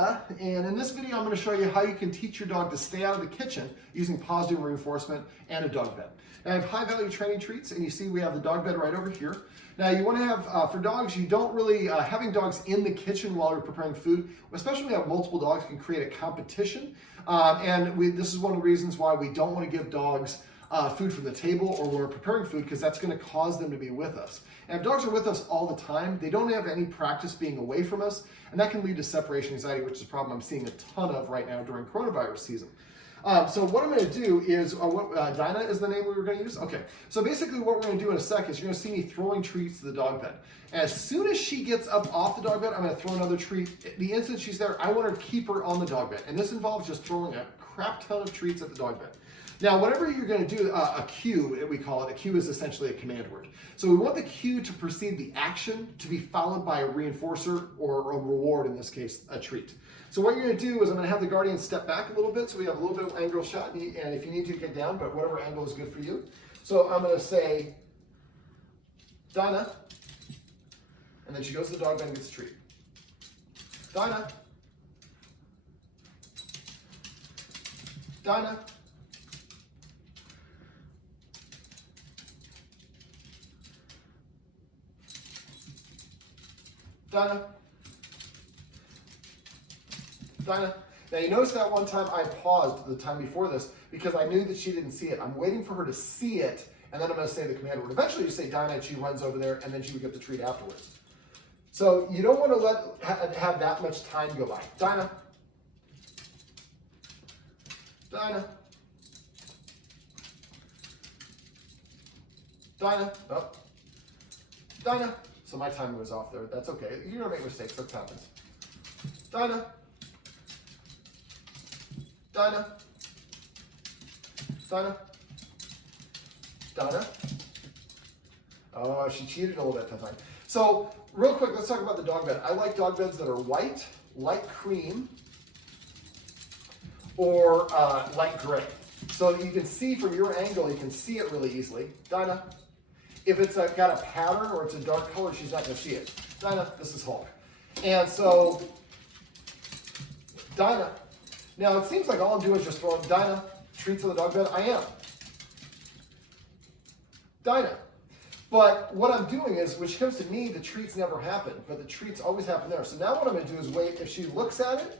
Etta, and in this video I'm going to show you how you can teach your dog to stay out of the kitchen using positive reinforcement and a dog bed. Now I have high value training treats, and you see we have the dog bed right over here. Now you want to have, for dogs, you don't really, having dogs in the kitchen while you're preparing food, especially when you have multiple dogs, can create a competition. This is one of the reasons why we don't want to give dogs food from the table or when we're preparing food, because that's going to cause them to be with us. And if dogs are with us all the time, they don't have any practice being away from us, and that can lead to separation anxiety, which is a problem I'm seeing a ton of right now during coronavirus season. So what I'm going to do is, Dinah is the name we were going to use? Okay, so basically what we're going to do in a sec is you're going to see me throwing treats to the dog bed. As soon as she gets up off the dog bed, I'm going to throw another treat. The instant she's there, I want to keep her on the dog bed, and this involves just throwing a crap ton of treats at the dog bed. Now, whenever you're going to do a cue, we call it, a cue is essentially a command word. So we want the cue to precede the action to be followed by a reinforcer or a reward, in this case, a treat. So what you're going to do is I'm going to have the guardian step back a little bit so we have a little bit of angle shot, and if you need to, get down, but whatever angle is good for you. So I'm going to say, Dinah, and then she goes to the dog bed and gets a treat. Dinah. Dinah. Dinah. Dinah. Now you notice that one time I paused the time before this because I knew that she didn't see it. I'm waiting for her to see it, and then I'm going to say the command word. Eventually you say Dinah, and she runs over there, and then she would get the treat afterwards. So you don't want to have that much time go by. Dinah. Dinah. Dinah. Oh. Dinah. So my timing was off there. That's okay. You're going to make mistakes. That happens. Dinah. Dinah. Dinah. Dinah. Oh, she cheated a little bit that time. So real quick, let's talk about the dog bed. I like dog beds that are white, light cream, or light gray. So you can see from your angle, you can see it really easily. Dinah. If it's got a pattern or it's a dark color, she's not going to see it. Dinah, this is Hulk. And so, Dinah. Now, it seems like all I'm doing is just throwing Dinah treats on the dog bed. I am. Dinah. But what I'm doing is, when she comes to me, the treats never happen, but the treats always happen there. So now what I'm going to do is wait. If she looks at it,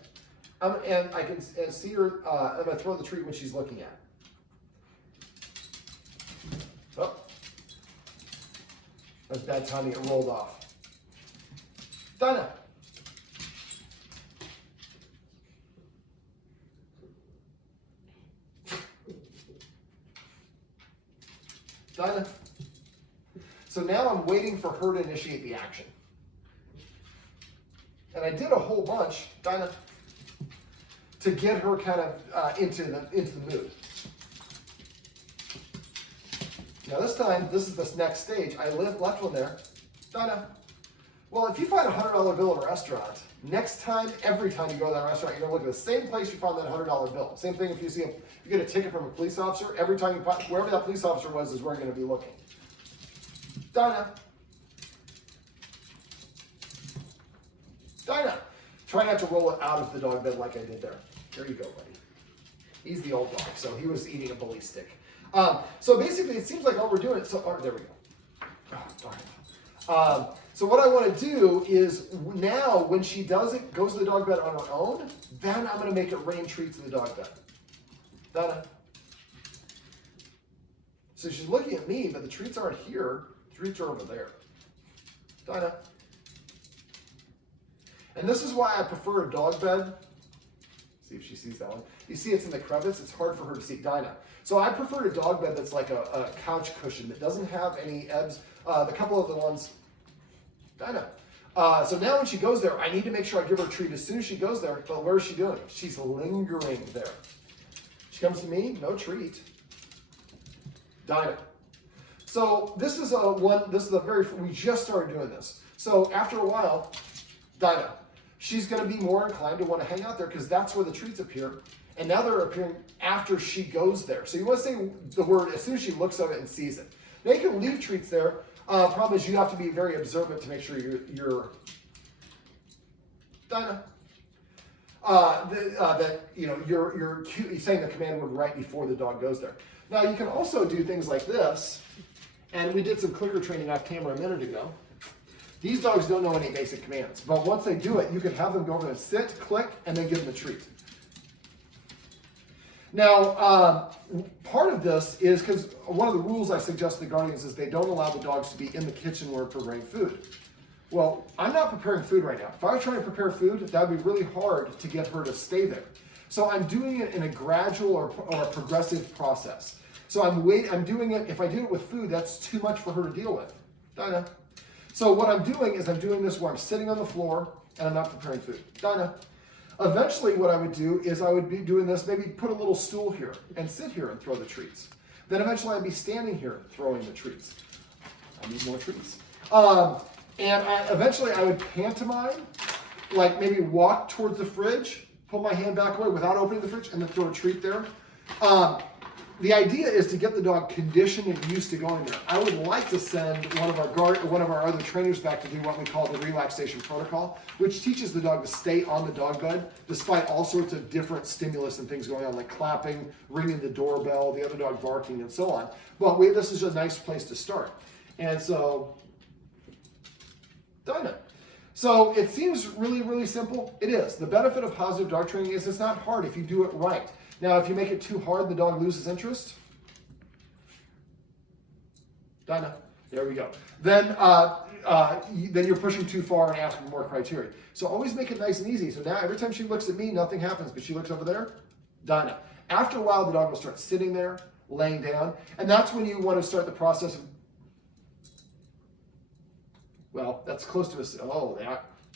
and I can see her, I'm going to throw the treat when she's looking at it. Oh. That's bad timing, it rolled off. Dinah. Dinah. So now I'm waiting for her to initiate the action. And I did a whole bunch, Dinah, to get her kind of into the mood. Now this time, this is this next stage. I left one there. Dinah. Well, if you find a $100 bill in a restaurant, next time, every time you go to that restaurant, you're going to look at the same place you found that $100 bill. Same thing if you get a ticket from a police officer, every time you find, wherever that police officer was is where you're going to be looking. Dinah. Dinah. Try not to roll it out of the dog bed like I did there. There you go, buddy. He's the old dog, so he was eating a bully stick. So basically, it seems like all we're doing, there we go. Oh, darn it. So what I want to do is now, when she goes to the dog bed on her own, then I'm going to make it rain treats in the dog bed. Dinah. So she's looking at me, but the treats aren't here. The treats are over there. Dinah. And this is why I prefer a dog bed. See if she sees that one. You see it's in the crevice. It's hard for her to see. Dinah. So I prefer a dog bed that's like a couch cushion that doesn't have any ebbs. The couple of the ones, Dinah. So now when she goes there, I need to make sure I give her a treat as soon as she goes there. But where is she doing? She's lingering there. She comes to me, no treat. Dinah. So this is we just started doing this. So after a while, Dinah. She's going to be more inclined to want to hang out there because that's where the treats appear. And now they're appearing after she goes there. So you want to say the word as soon as she looks at it and sees it. Now you can leave treats there. Problem is you have to be very observant to make sure you're Dinah. that you're saying the command word right before the dog goes there. Now you can also do things like this, and we did some clicker training off camera a minute ago. These dogs don't know any basic commands, but once they do it, you can have them go over and sit, click, and then give them a treat. Now, part of this is because one of the rules I suggest to the guardians is they don't allow the dogs to be in the kitchen where we're preparing food. Well, I'm not preparing food right now. If I was trying to prepare food, that would be really hard to get her to stay there. So I'm doing it in a gradual or a progressive process. So I'm doing it, if I do it with food, that's too much for her to deal with. Dinah. So what I'm doing is I'm doing this where I'm sitting on the floor and I'm not preparing food. Dinah. Eventually what I would do is I would be doing this, maybe put a little stool here and sit here and throw the treats. Then eventually I'd be standing here throwing the treats. I need more treats. And eventually I would pantomime, like maybe walk towards the fridge, pull my hand back away without opening the fridge, and then throw a treat there. The idea is to get the dog conditioned and used to going there. I would like to send one of our other trainers back to do what we call the relaxation protocol, which teaches the dog to stay on the dog bed despite all sorts of different stimulus and things going on, like clapping, ringing the doorbell, the other dog barking, and so on. But this is a nice place to start. And so, done it. So it seems really, really simple. It is. The benefit of positive dog training is it's not hard if you do it right. Now, if you make it too hard, the dog loses interest. Dinah, there we go. Then you're pushing too far and asking for more criteria. So always make it nice and easy. So now every time she looks at me, nothing happens, but she looks over there, Dinah. After a while, the dog will start sitting there, laying down, and that's when you want to start the process of, well, that's close to us. Oh,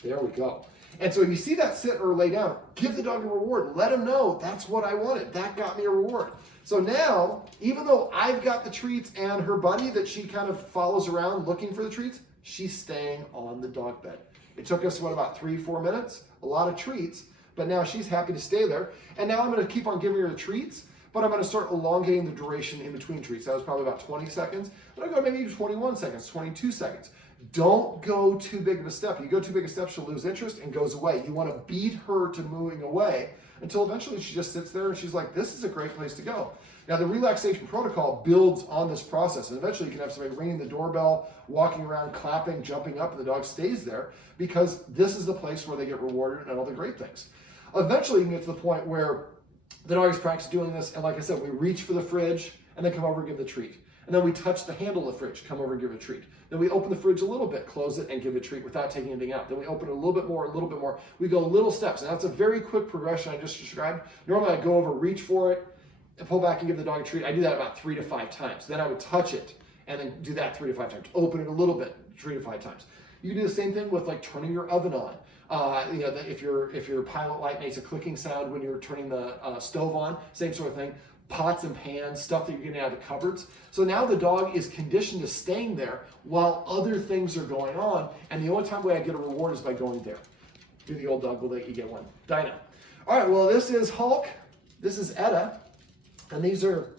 there we go. And so you see that sit or lay down, give the dog a reward. Let him know that's what I wanted. That got me a reward. So now, even though I've got the treats and her buddy that she kind of follows around looking for the treats, she's staying on the dog bed. It took us, about 3-4 minutes? A lot of treats, but now she's happy to stay there. And now I'm going to keep on giving her the treats, but I'm going to start elongating the duration in between treats. That was probably about 20 seconds. But I'll go maybe 21 seconds, 22 seconds. Don't go too big of a step. You go too big a step, she'll lose interest and goes away. You want to beat her to moving away until eventually she just sits there and she's like, this is a great place to go. Now, the relaxation protocol builds on this process, and eventually you can have somebody ringing the doorbell, walking around, clapping, jumping up, and the dog stays there because this is the place where they get rewarded and all the great things. Eventually you can get to the point where the dog is practiced doing this, and like I said, we reach for the fridge and then come over and give the treat. And then we touch the handle of the fridge, come over and give a treat. Then we open the fridge a little bit, close it, and give a treat without taking anything out. Then we open it a little bit more, a little bit more. We go little steps, and that's a very quick progression I just described. Normally I go over, reach for it, and pull back and give the dog a treat. I do that about 3 to 5 times. Then I would touch it, and then do that 3 to 5 times. Open it a little bit, 3 to 5 times. You can do the same thing with like turning your oven on. If your pilot light makes a clicking sound when you're turning the stove on, same sort of thing. Pots and pans, stuff that you're getting out of the cupboards. So now the dog is conditioned to staying there while other things are going on, and the only time way I get a reward is by going there. Do the old dog will let you get one. Dinah. All right, well, this is Hulk. This is Etta, and these are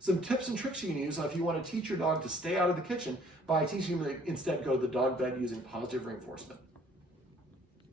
some tips and tricks you can use if you want to teach your dog to stay out of the kitchen by teaching them to instead go to the dog bed using positive reinforcement.